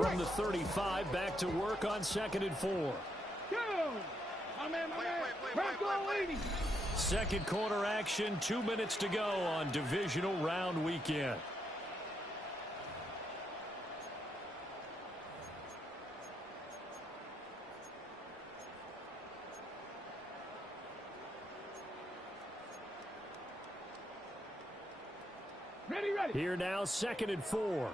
From the 35, back to work on 2nd and 4. Go! My man. Back on 80. Second quarter action, 2 minutes to go on divisional round weekend. Ready. Here now, 2nd and 4.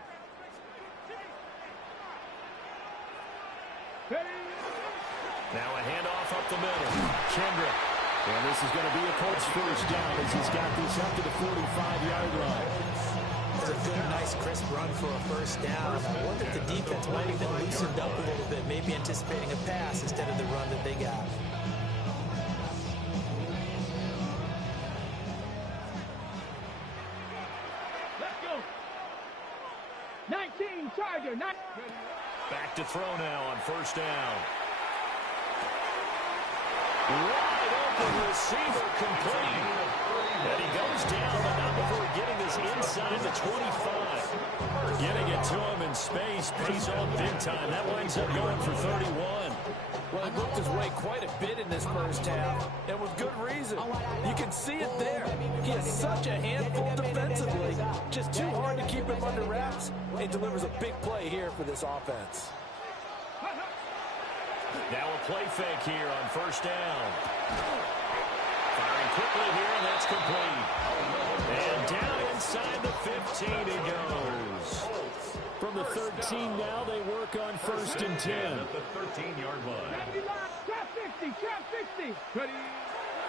Ready. Now a handoff up the middle. Kendrick. And this is going to be a Colts first down as he's got this up to the 45-yard line. It's a good, nice, crisp run for a first down. I wonder if the defense might have been loosened up a little bit, maybe anticipating a pass instead of the run that they got. Let's go. 19, Charger. Back to throw now on first down. Wide open receiver complete. And he goes down, but not before getting this inside the 25. Getting it to him in space pays off big time. That winds up going for 31. Well, he looked his way quite a bit in this first half, and with good reason. You can see it there. He has such a handful defensively. Just too hard to keep him under wraps. He delivers a big play here for this offense. Now a play fake here on first down. Firing quickly here, and that's complete. And down inside the 15 he goes. From the 13 now, they work on first and 10. At the 13-yard line. Trap 60. Ready.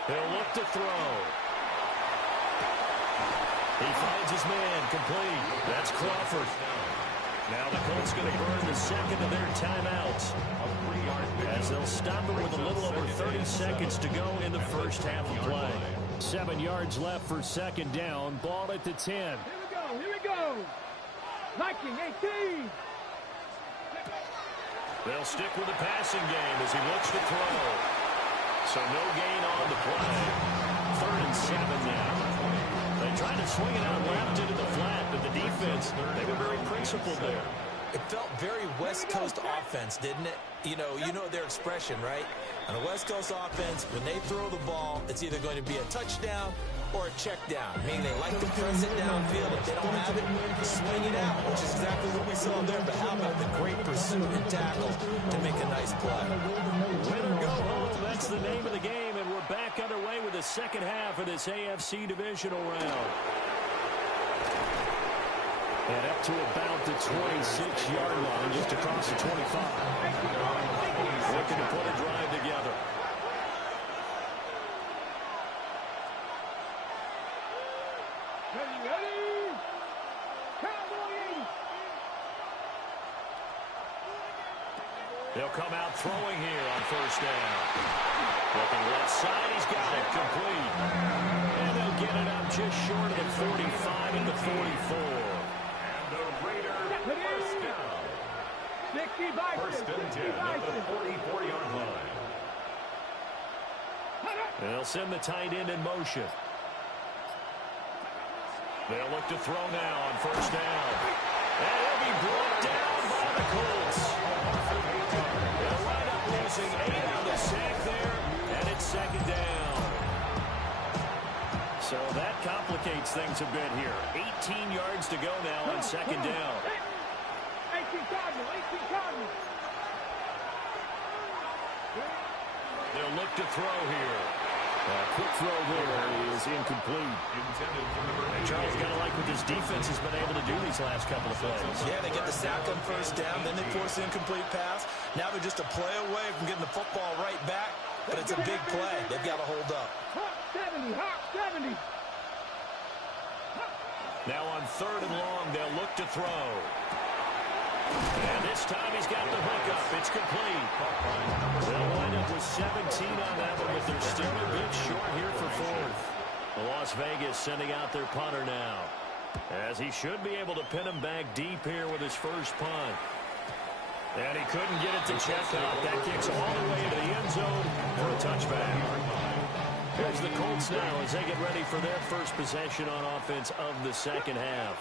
They'll look to throw. He finds his man, complete. That's Crawford. Now the Colts going to burn the second of their timeouts, as they'll stop it with a little over 30 seconds to go in the first half of play. 7 yards left for second down. Ball at the 10. Here we go. Liking 18. They'll stick with the passing game as he looks to throw. So no gain on the play. 3rd and 7 now. They tried to swing it out left into the flat, but the defense, they were very principled there. It felt very West Coast offense, didn't it? You know their expression, right? On a West Coast offense, when they throw the ball, it's either going to be a touchdown or a check down, meaning they like to press it downfield. If they don't have it, swing it out, which is exactly what we saw there. But how about the great pursuit and tackle to make a nice play? Win or go home, that's the name of the game, and we're back underway with the second half of this AFC divisional round. And up to about the 26-yard line, just across the 25. Looking to put a drive together. Ready. Cowboys. They'll come out throwing here on first down. Looking left side, he's got it complete. And they'll get it up just short of the 45 and the 44. First down. 60 Bison. First and 10 at the 44-yard line. They'll send the tight end in motion. They'll look to throw now on first down. And he'll be brought down by the Colts. They'll wind up losing 8 on the sack there, and it's second down. So that complicates things a bit here. 18 yards to go now on second down. 18 Cardinal. They'll look to throw here. Quick throw there is incomplete. And Charles got to like what this defense has been able to do these last couple of plays. Yeah, they get the sack on first down, then they force the incomplete pass. Now they're just a play away from getting the football right back, but it's a big play. They've got to hold up. Hawk 70. Now on 3rd and long, they'll look to throw. And this time he's got the hook up. It's complete. They'll wind up with 17 on that one, but they're still a bit short here for 4th. Las Vegas sending out their punter now, as he should be able to pin him back deep here with his first punt. And he couldn't get it to check out. That kicks all the way into the end zone for a touchback. Here's the Colts now as they get ready for their first possession on offense of the second half.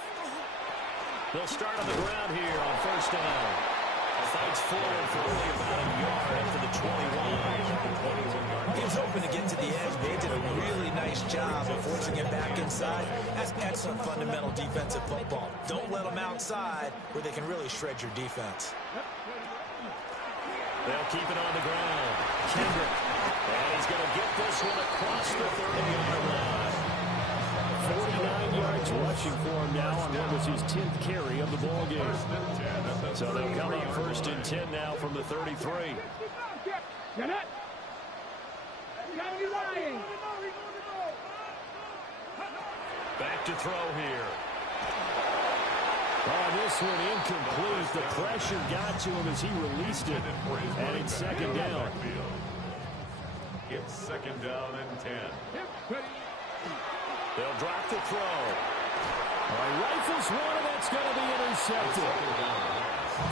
They'll start on the ground here on first down. forward for only about a yard up to the 21. He was hoping to get to the edge. They did a really nice job of forcing him back inside. That's excellent fundamental defensive football. Don't let them outside where they can really shred your defense. They'll keep it on the ground. Kendrick. And he's going to get this one across the 30-yard line. 49 yards rushing for him now on what was his 10th carry of the ball game. So they'll come up 1st and 10 now from the 33. Back to throw here. Oh, this one incomplete. The pressure got to him as he released it. And it's 2nd down. It's 2nd down and 10. They'll drop the throw. Rifles one, and that's going to be intercepted.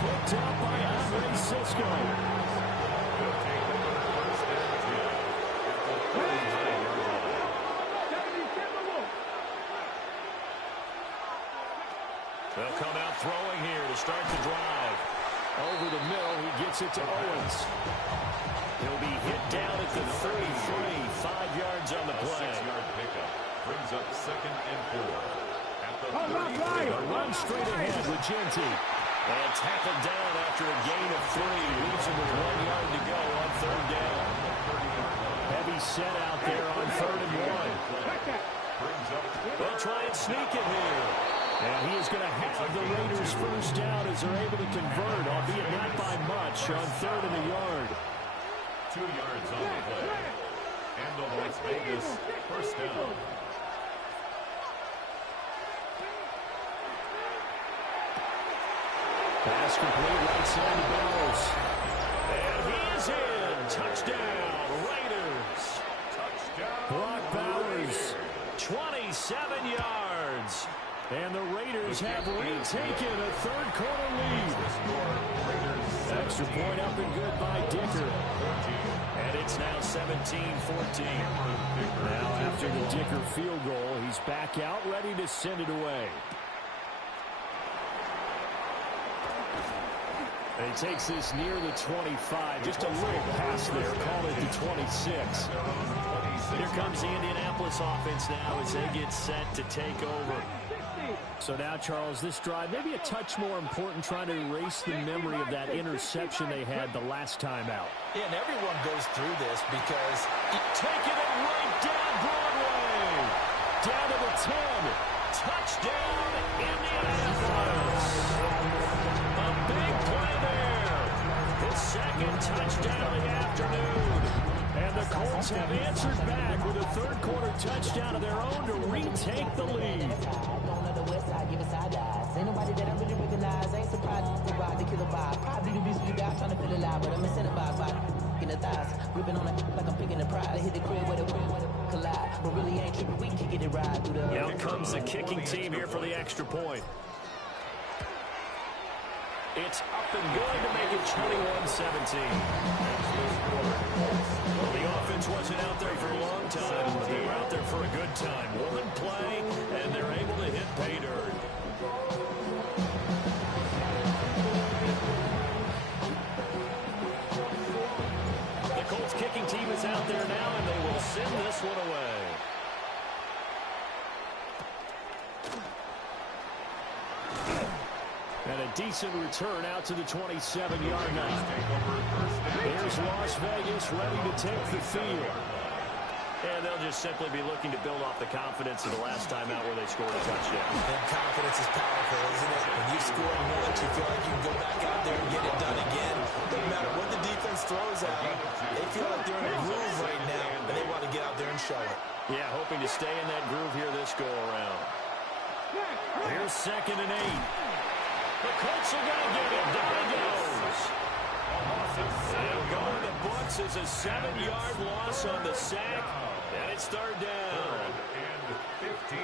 Picked up by Andre Cisco. They'll come out throwing here to start the drive. Over the middle, he gets it to Owens. He'll be hit down at the 33, 5 yards on the play. 6-yard pickup brings up 2nd and 4. At the 33. Run straight ahead with Genty. And tackled down after a gain of 3. Leaves him with 1 yard to go on 3rd down. Heavy set out there on 3rd and 1. They'll try and sneak it here. And he is going to have the Raiders first down as they're able to convert, albeit not by much, on 3rd and a yard. 2 yards on the play. And the Las Vegas first down. Pass complete right side to Bells. And he is in. Touchdown, Raiders. Touchdown. Brock Bowers. 27 yards. And the Raiders have retaken a 3rd quarter lead. Extra point up and good by Dicker. And it's now 17-14. Now after the Dicker field goal, he's back out ready to send it away. And he takes this near the 25. Just a little pass there. Call it the 26. Here comes the Indianapolis offense now as they get set to take over. So now, Charles, this drive, maybe a touch more important, trying to erase the memory of that interception they had the last time out. Yeah, and everyone goes through this because Taking it right down Broadway. Down to the 10. Touchdown, Indianapolis. A big play there. His 2nd touchdown of the afternoon. And the Colts have answered back with a 3rd quarter touchdown of their own to retake the lead. Ain't nobody that I really recognize. Ain't surprised to ride the killer vibe. Probably the beast we got trying to feel alive, but I'm incentivized by in the thighs, gripping on it like I'm picking the prize. Hit the crib with a collide, but really ain't tripping. We can get it right through the. Out comes the kicking team here for the extra point. It's up and good to make it 21-17. Well, the offense wasn't out there for a long time, but they were out there for a good time. One play, and they're able to hit pay dirt. The Colts kicking team is out there now, and they will send this one away. And a decent return out to the 27-yard line. There's Las Vegas ready to take the field. And they'll just simply be looking to build off the confidence of the last time out where they scored a touchdown. And confidence is powerful, isn't it? When you score once, you feel like you can go back out there and get it done again. Doesn't matter what the defense throws at them. They feel like they're in a groove right now, and they want to get out there and show it. Yeah, hoping to stay in that groove here this go-around. Here's 2nd and 8. The Colts are going to get it. Down it goes. They'll go in the books as a 7-yard loss on the sack. And it's 3rd down. And 15.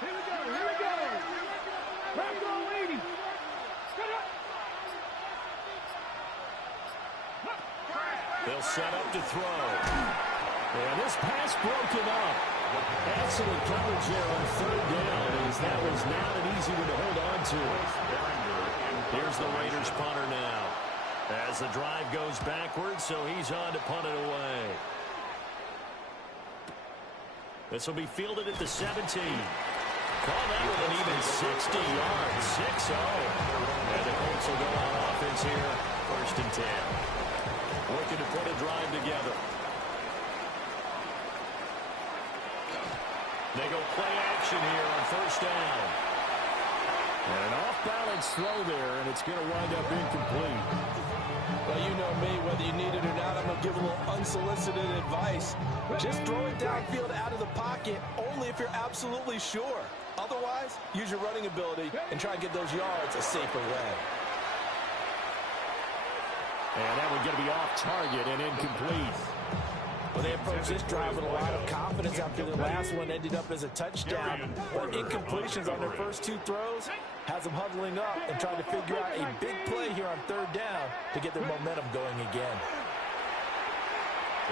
Here we go. Back on, lady. They'll set up to throw. And this pass broken up. Excellent coverage there on 3rd down, as that was not an easy one to hold on to. Barringer in Here's the Raiders punter now. As the drive goes backwards, so he's on to punt it away. This will be fielded at the 17. Call that with an even 60 yards, 6-0. And the Colts will go on offense here, 1st and 10. Looking to put a drive together. They go play action here on 1st down. And an off-balance throw there, and it's going to wind up incomplete. Well, you know me, whether you need it or not, I'm going to give a little unsolicited advice. Just throw it downfield out of the pocket, only if you're absolutely sure. Otherwise, use your running ability and try and get those yards a safer way. And that one's going to be off target and incomplete. Well, they approached this drive with a lot of confidence after the last one ended up as a touchdown. But incompletions on their first 2 throws has them huddling up and trying to figure out a big play here on 3rd down to get their momentum going again.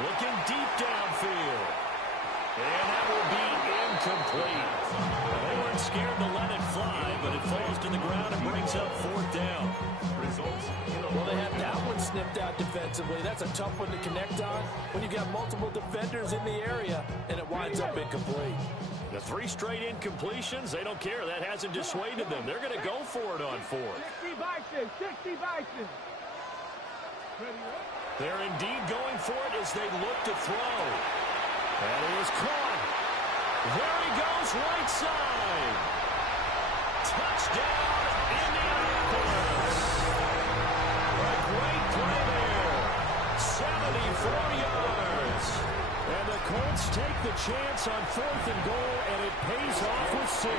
Looking deep downfield. And that will be incomplete. They weren't scared to let it fly, but it falls to the ground and brings up 4th down. Well, they had that one snipped out defensively. That's a tough one to connect on when you've got multiple defenders in the area, and it winds up incomplete. The 3 straight incompletions, they don't care. That hasn't dissuaded them. They're going to go for it on 4th. 60 Bison. They're indeed going for it as they look to throw. And he is caught. There he goes, right side. Touchdown, Indianapolis. A great play there. 74 yards. And the Colts take the chance on 4th and goal, and it pays off with 6.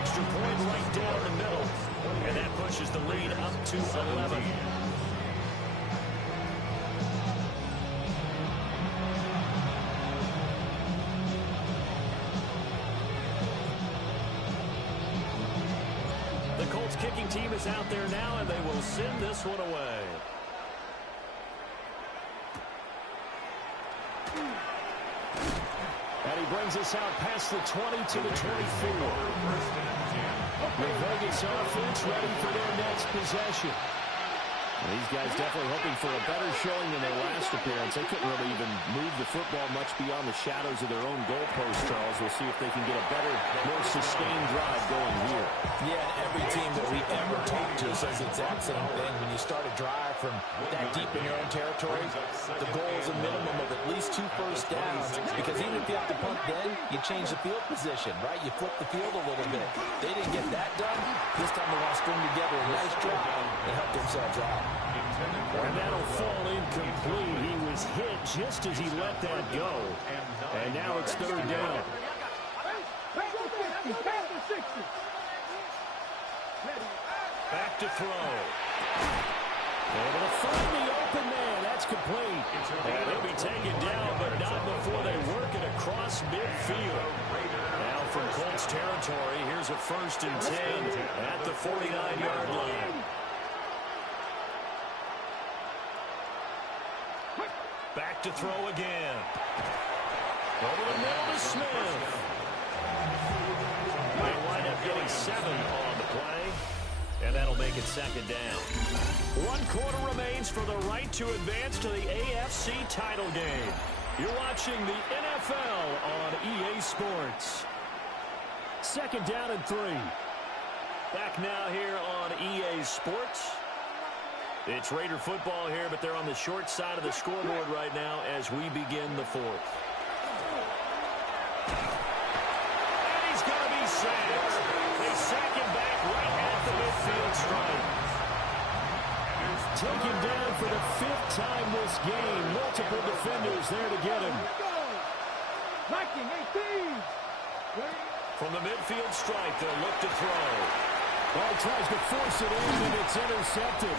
Extra point right down the middle. And that pushes the lead up to 11. The Colts kicking team is out there now, and they will send this one away. And he brings us out past the 20 to the 24. The Vegas offense ready for their next possession. These guys definitely hoping for a better showing than their last appearance. They couldn't really even move the football much beyond the shadows of their own goalpost, Charles. We'll see if they can get a better, more sustained drive going here. Yeah, and every team that we ever talk to says the exact same thing. When you start a drive from that deep in your own territory, the goal is a minimum of at least 2 first downs, because even if you have to punt then, you change the field position, right? You flip the field a little bit. They didn't get that done. This time they want to string together a nice drive and help themselves out. And that'll fall incomplete. He was hit just as he let that go. And now it's 3rd down. Back to throw. Able to find the open man. That's complete. And he'll be taken down, but not before they work it across midfield. Now from Colts territory, here's a 1st and 10 at the 49-yard line. Back to throw again. Over the middle to Smith. They wind up getting 7 on the play, and that'll make it 2nd down. 1 quarter remains for the right to advance to the AFC title game. You're watching the NFL on EA Sports. 2nd down and 3. Back now here on EA Sports. It's Raider football here, but they're on the short side of the scoreboard right now as we begin the 4th. And he's going to be sacked. They sack him back right at the midfield stripe. Taken down for the 5th time this game. Multiple defenders there to get him. From the midfield stripe, they'll look to throw. Well, tries to force it in, and it's intercepted.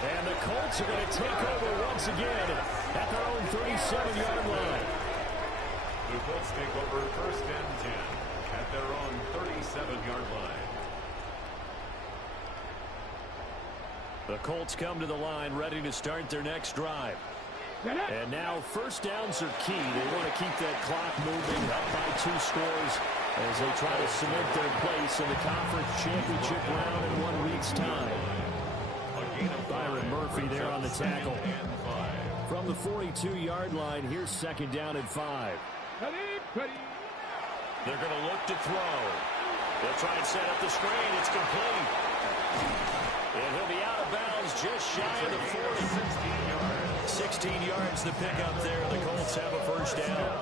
And the Colts are going to take over once again at their own 37-yard line. The Colts take over 1st and 10 at their own 37-yard line. The Colts come to the line ready to start their next drive. And now 1st downs are key. They want to keep that clock moving up by 2 scores as they try to cement their place in the conference championship round in 1 week's time. Byron Murphy there on the tackle. From the 42-yard line, here's second down and 5. They're going to look to throw. They'll try and set up the screen. It's complete. And he'll be out of bounds just shy of the 40. 16 yards to pick up there. The Colts have a first down.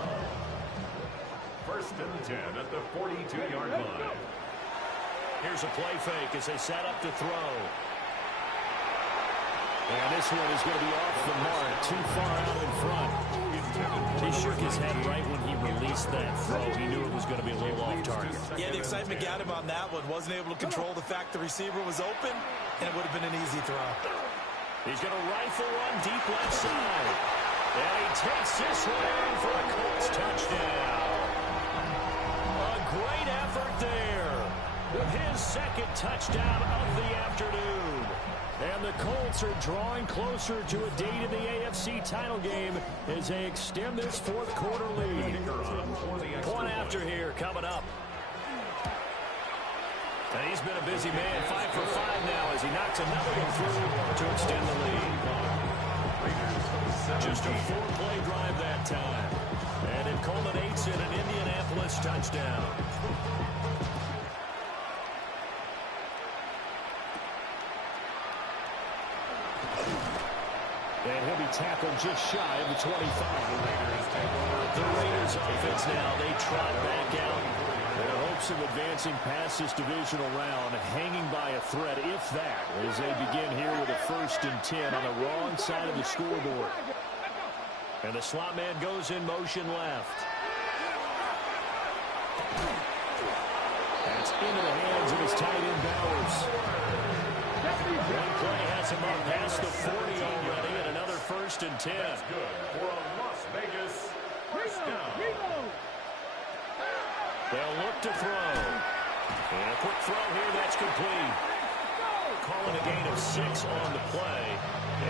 First and 10 at the 42-yard line. Here's a play fake as they set up to throw. And this one is going to be off the mark, too far out in front. He shook his head right when he released that throw. He knew it was going to be a little off target. Yeah, the excitement got him on that one. Wasn't able to control the fact the receiver was open, and it would have been an easy throw. He's going to rifle one deep left side. And he takes this one for a Colts touchdown. A great effort there with his second touchdown of the afternoon. And the Colts are drawing closer to a date in the AFC title game as they extend this fourth quarter lead. Point after here coming up. And he's been a busy man, 5 for 5 now as he knocks another one through to extend the lead. Just a 4-play drive that time. And it culminates in an Indianapolis touchdown. And he'll be tackled just shy of the 25. The Raiders offense now, they trot back out. Their hopes of advancing past this divisional round hanging by a thread, if that, as they begin here with a 1st and 10 on the wrong side of the scoreboard. And the slot man goes in motion left. That's into the hands of his tight end Bowers. One play has him up past the 40 already, and another 1st and 10. That's good for a Las Vegas first down. They'll look to throw. And a quick throw here, that's complete. Calling a gain of 6 on the play,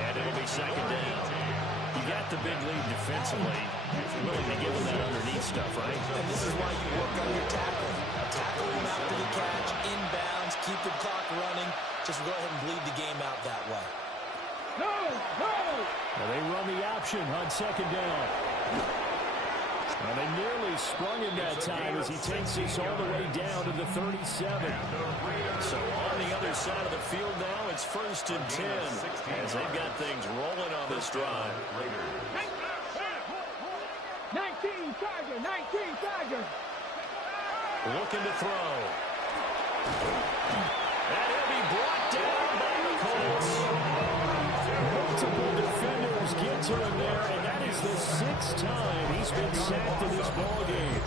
and it'll be second down. You got the big lead defensively. Willing to give him that underneath stuff, right? And this is why you work on your tackle. Tackle him after the catch, inbounds, keep the clock running. Just go ahead and bleed the game out that way. Well, they run the option on second down. Well, they nearly sprung him that time as he takes this all the way down to the 37. So on the other side of the field now, it's 1st and 10 as they've got things rolling on this drive. 19 Tiger. Looking to throw. And he'll be brought down by the Colts. Multiple defenders get to him there, and that is the 6th time he's been sacked in this ballgame.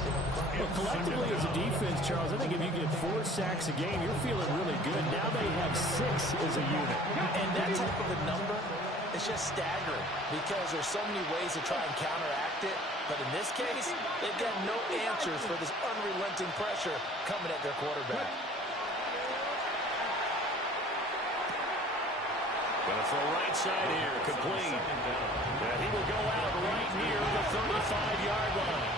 Well, collectively as a defense, Charles, I think if you get 4 sacks a game, you're feeling really good. Now they have 6 as a unit. And that type of a number is just staggering because there's so many ways to try and counteract it. But in this case, they've got no answers for this unrelenting pressure coming at their quarterback. Gonna throw right side here, complete. And he will go out right near the 35-yard line.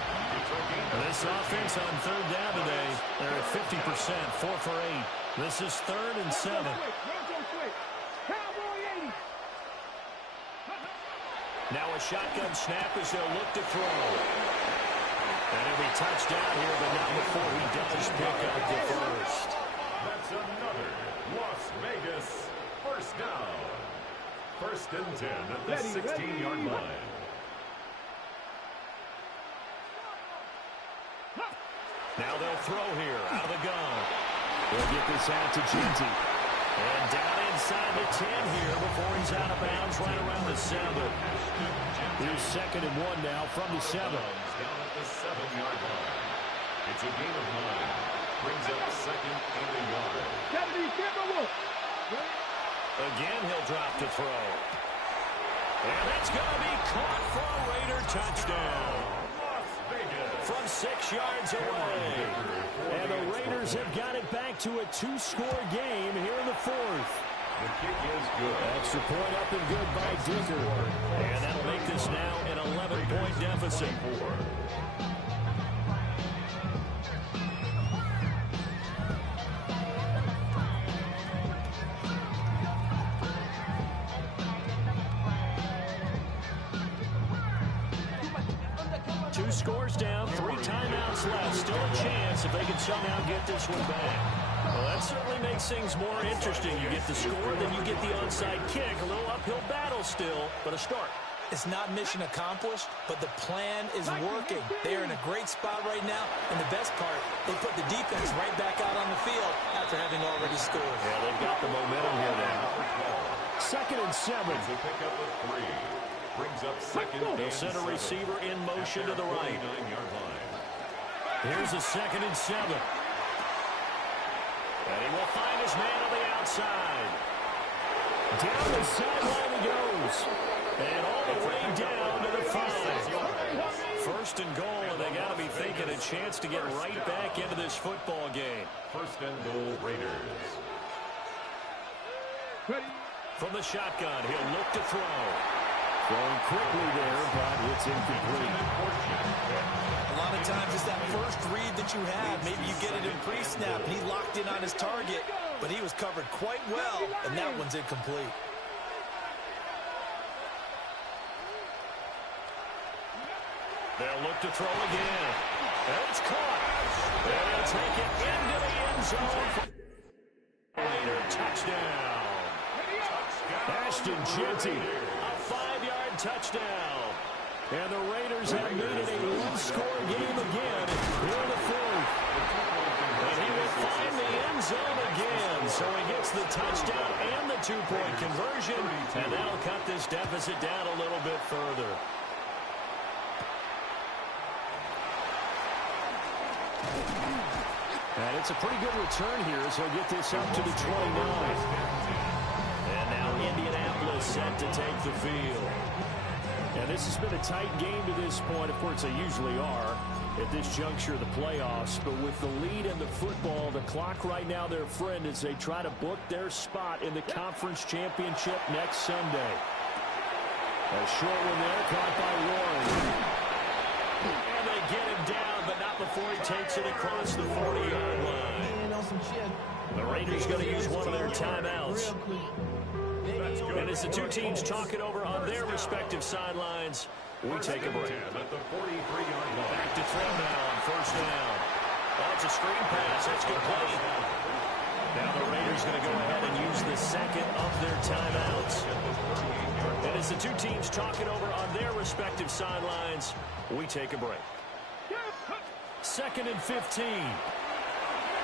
This offense on 3rd down today, they're at 50%, 4 for 8. This is 3rd and 7. Now a shotgun snap as they'll look to throw. And he'll be touchdown here, but not before he does pick up the first. That's another Las Vegas first down. 1st and 10 at the 16-yard line. Now they'll throw here out of the gun. They'll get this out to Genty. And down inside the 10 here before he's out of bounds right around the 7. Here's 2nd and 1 now from the 7. Down at the 7-yard line. It's a gain of 9. Brings up 2nd and a yard. Again, he'll drop to throw. And that's going to be caught for a Raider touchdown. From 6 yards away. And the Raiders have got it back to a 2-score game here in the 4th. The kick is good. Extra point up and good by Digger. And that'll make this now an 11-point deficit. scores down, 3 timeouts left. Still a chance if they can somehow get this one back. Well, that certainly makes things more interesting. You get the score, then you get the onside kick. A little uphill battle still, but a start. It's not mission accomplished, but the plan is working. They are in a great spot right now, and the best part, they put the defense right back out on the field after having already scored. Yeah, they've got the momentum here now. 2nd and 7. To pick up a 3. Brings up 2nd They'll and send a 7. receiver in motion to the right. 49-yard line. Here's a 2nd and 7. And he will find his man on the outside. Down the sideline he goes. And all the way down to the 5. 1st and goal, and they got to be thinking a chance to get right back into this football game. 1st and goal, Raiders. From the shotgun, he'll look to throw. Throwing quickly there, but it's incomplete. A lot of times it's that first read that you have. Maybe you get it in pre-snap, and he's locked in on his target, but he was covered quite well, and that one's incomplete. They'll look to throw again. And it's caught. And they'll take it into the end zone. Raider touchdown. Ashton Jeanty, a 5-yard touchdown. And the Raiders have made it a one-score game again here in the 4th. And he will find the end zone again. So he gets the touchdown and the 2-point conversion. And that'll cut this deficit down a little bit further. And it's a pretty good return here, so he'll get this up to the 29. And now Indianapolis set to take the field. And this has been a tight game to this point. Of course, they usually are at this juncture of the playoffs. But with the lead in the football, the clock right now their friend as they try to book their spot in the conference championship next Sunday. A short one there, caught by Warren. And they get him down, but not before he takes it across the 40-yard line. The Raiders going to use one of their timeouts. And as the two teams talk it over on their respective sidelines, we take a break. At the 43-yard line. Back to throw now on 1st down. That's a screen pass. That's complete. Now the Raiders going to go ahead and use the 2nd of their timeouts. And as the two teams talk it over on their respective sidelines, we take a break. 2nd and 15.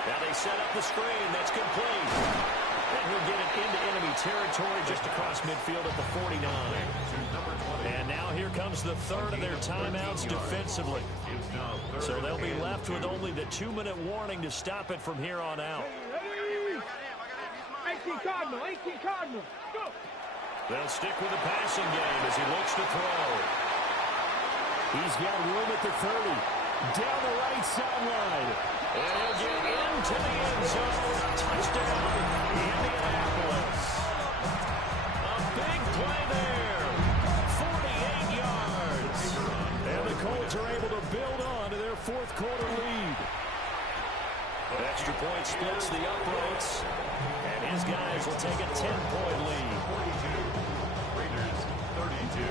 Now they set up the screen. That's complete. And he'll get it into enemy territory just across midfield at the 49. And now here comes the 3rd of their timeouts defensively. So they'll be left with only the 2-minute warning to stop it from here on out. 18 Cardinal. Go. They'll stick with the passing game as he looks to throw. He's got room at the 30. Down the right sideline. And he'll get into the end zone. Touchdown, Indianapolis. A big play there. 48 yards. And the Colts are able to build on to their 4th quarter lead. Extra point splits the uprights. And his guys will take a 10-point lead. 42. Raiders 32.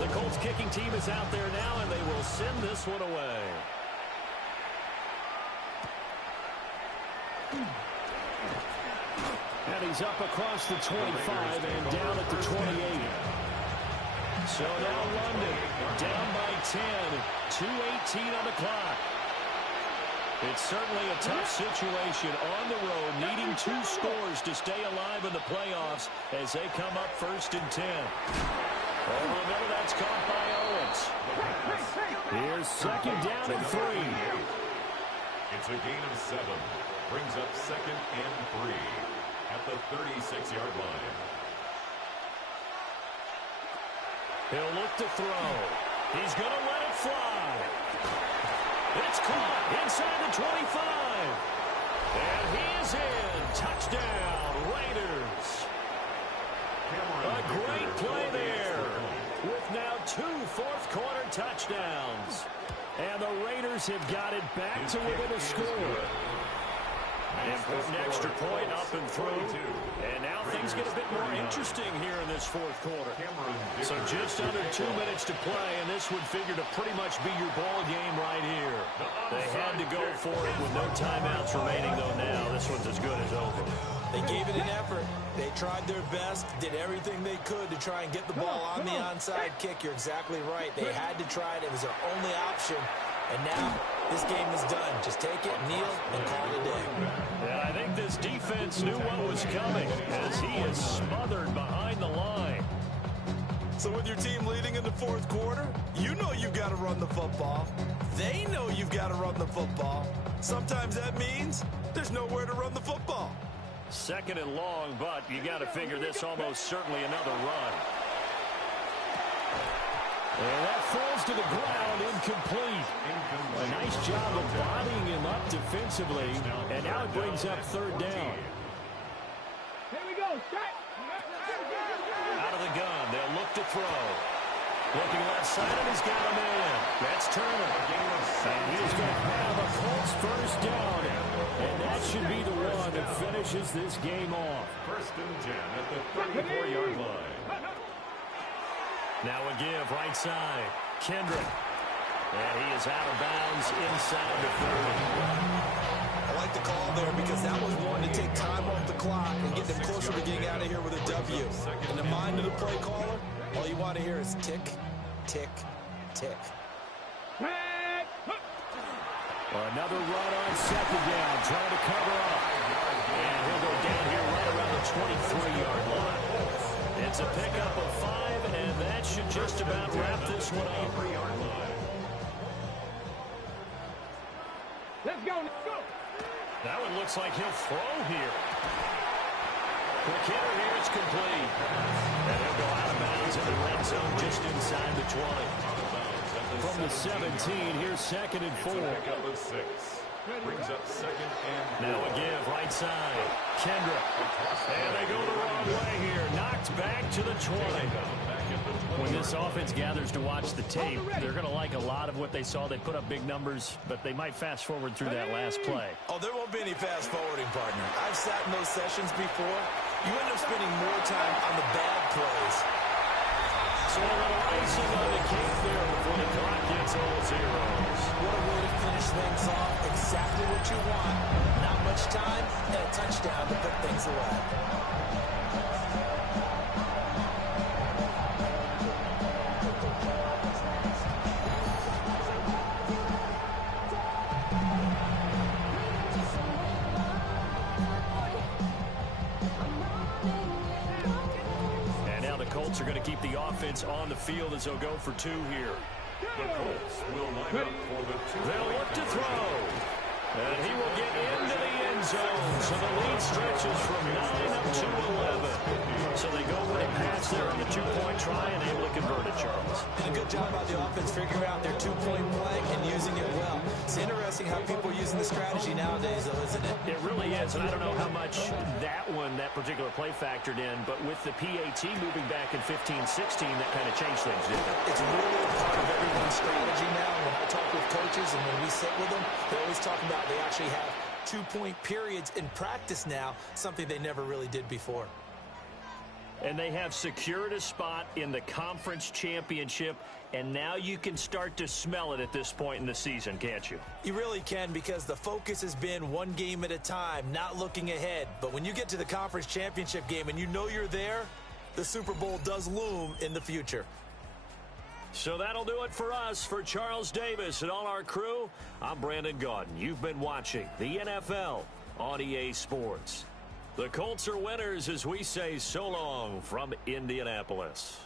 The Colts kicking team is out there now, and they will send this one away. And he's up across the 25 and down at the 28. So now London down by 10, 2:18 on the clock. It's certainly a tough situation on the road, needing 2 scores to stay alive in the playoffs as they come up 1st and 10. Over the middle, that's caught by Owens. Here's 2nd down and 3. It's a gain of 7. Brings up 2nd and 3 at the 36-yard line. He'll look to throw. He's going to let it fly. It's caught inside the 25. And he is in. Touchdown, Raiders. A great play there with now 2 fourth-quarter touchdowns. And the Raiders have got it back to within a score. Important extra point up and through. And now things get a bit more interesting here in this fourth quarter. So just under 2 minutes to play, and this would figure to pretty much be your ball game right here. They had to go for it with no timeouts remaining, though now this one's as good as over. They gave it an effort. They tried their best, did everything they could to try and get the ball on the onside kick. You're exactly right. They had to try it. It was their only option. And now this game is done. Just take it, kneel, and call it a day. Yeah, I think this defense knew what was coming as he is smothered behind the line. So with your team leading in the fourth quarter, you know you've got to run the football. They know you've got to run the football. Sometimes that means there's nowhere to run the football. Second and long, but you got to figure this almost certainly another run. And that falls to the ground, incomplete. A nice job of bodying him up defensively, and now it brings up third down. Here we go. Strike. Out of the gun, they'll look to throw. Looking left side, and he's got a man. That's Turner. And he's going to have a Colts first down. And that should be the one that finishes this game off. First and 10 at the 34-yard line. Now a give right side. Kendrick. And he is out of bounds inside the 30. I like the call there because that was one to take time off the clock and get them closer to getting out of here with a W. In the mind of the play caller, all you want to hear is tick, tick, tick. Another run on second down, trying to cover up. And he'll go down here right around the 23-yard line. It's a pickup of 5, and that should just about wrap this one up. Let's go. Let's go. That one looks like he'll throw here. Quick hitter here, it's complete. And he'll go out of bounds in the red zone just inside the 20. From the 17, here's second and 4. Pickup of 6. Brings up second and now a give right side. Kendrick. And they go the wrong way here. Knocked back to the 20. When this offense gathers to watch the tape, they're going to like a lot of what they saw. They put up big numbers, but they might fast forward through that last play. Oh, there won't be any fast forwarding, partner. I've sat in those sessions before. You end up spending more time on the bad plays. So a little icing on the cake there before the clock gets all zeros. What a way to finish things off. Exactly what you want. Not much time and a touchdown to put things away. Colts are going to keep the offense on the field as they'll go for 2 here. the Colts will line up for the 2. They'll look to throw. And he will get into the end zone. So the lead stretches from 9 up to 11. So they go with a pass there on the 2-point try and able to convert it, Charles. Did a good job by the offense figuring out their 2-point play and using it well. It's interesting how people are using the strategy nowadays, though, isn't it? It really is, and I don't know how much that particular play factored in, but with the PAT moving back in 15-16, that kind of changed things, didn't it? It's really a part of everyone's strategy now. When I talk with coaches and when we sit with them, they're always talking about they actually have 2-point periods in practice now, something they never really did before. And they have secured a spot in the conference championship, and now you can start to smell it at this point in the season, can't you? You really can, because the focus has been one game at a time, not looking ahead. But when you get to the conference championship game and you know you're there, the Super Bowl does loom in the future. So that'll do it for us. For Charles Davis and all our crew, I'm Brandon Gaudin. You've been watching the NFL on EA Sports. The Colts are winners as we say so long from Indianapolis.